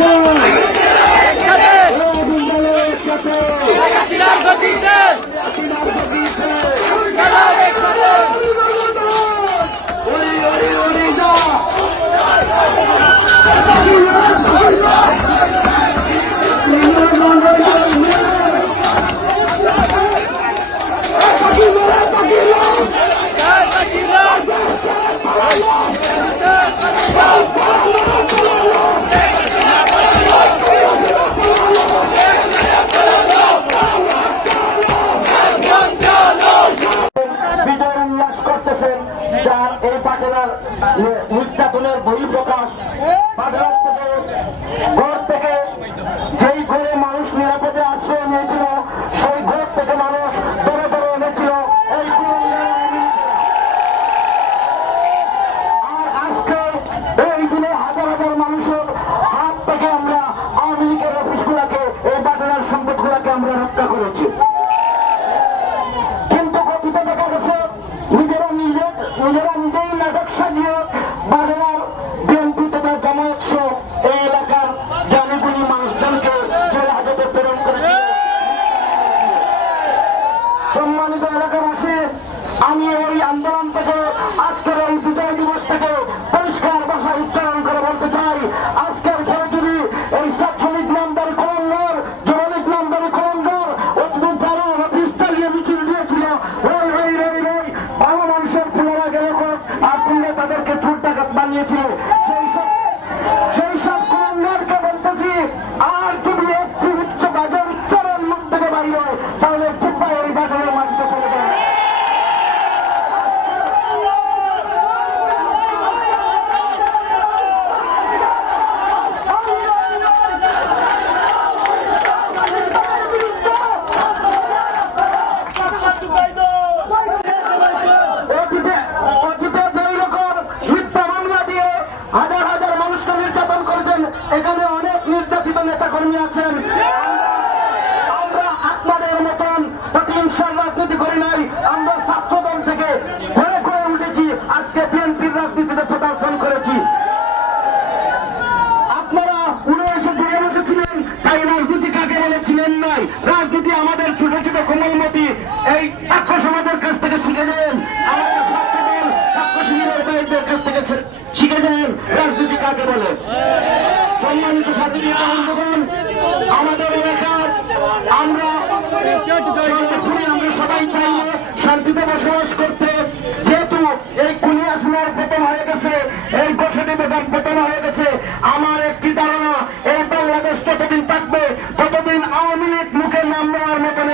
Let's! নির্যাতনের বহিঃপ্রকাশ পাটেনার থেকে, ঘর থেকে, যেই ঘরে মানুষ নিরাপদে আশ্রয় নিয়েছিল, সেই ঘর থেকে মানুষ ধরে ধরে এনেছিল। এই আর আজকে হাজার হাজার মানুষের থেকে আমরা আমরা করেছি। কিন্তু নিজেরা সাজিয়ে বাংলার বিএনপি তথা জামায়াত সহ এই এলাকার জ্ঞানীগুণী মানুষজনকে জেল হাজতে প্রেরণ করেছে। সম্মানিত এলাকাবাসী, আমি এই আন্দোলন থেকে, আজকের এই বিজয় দিবস থেকে পরিষ্কার ভাষা উচ্চারণ করে বলতে চাই ঘুরে ঘুরে উঠেছি, আজকে বিএনপির রাজনীতিতে প্রদর্শন করেছি। আপনারা এসে জুড়ে বসেছিলেন তাই রাজনীতি কাকে বলেছিলেন নাই? রাজনীতি আমাদের ছোট ছোট কোমলমতি এই ছাত্র সমাজের কাছ থেকে শিখে যান। শিখে যান, রাজনীতি কাকে বলে। সম্মানিত সাথী বন্ধুগণ, আমাদের এলাকার আমরা সবাই চাই শান্তিতে বসবাস করতে। যেহেতু এই কুলি আসলার প্রথম হয়ে গেছে, এই গোসনী বেগম প্রথম হয়ে গেছে, আমার একটি ধারণা, এই বাংলাদেশ যতদিন থাকবে, ততদিন আওয়ামী লীগ মুখে নাম নেওয়ার মতন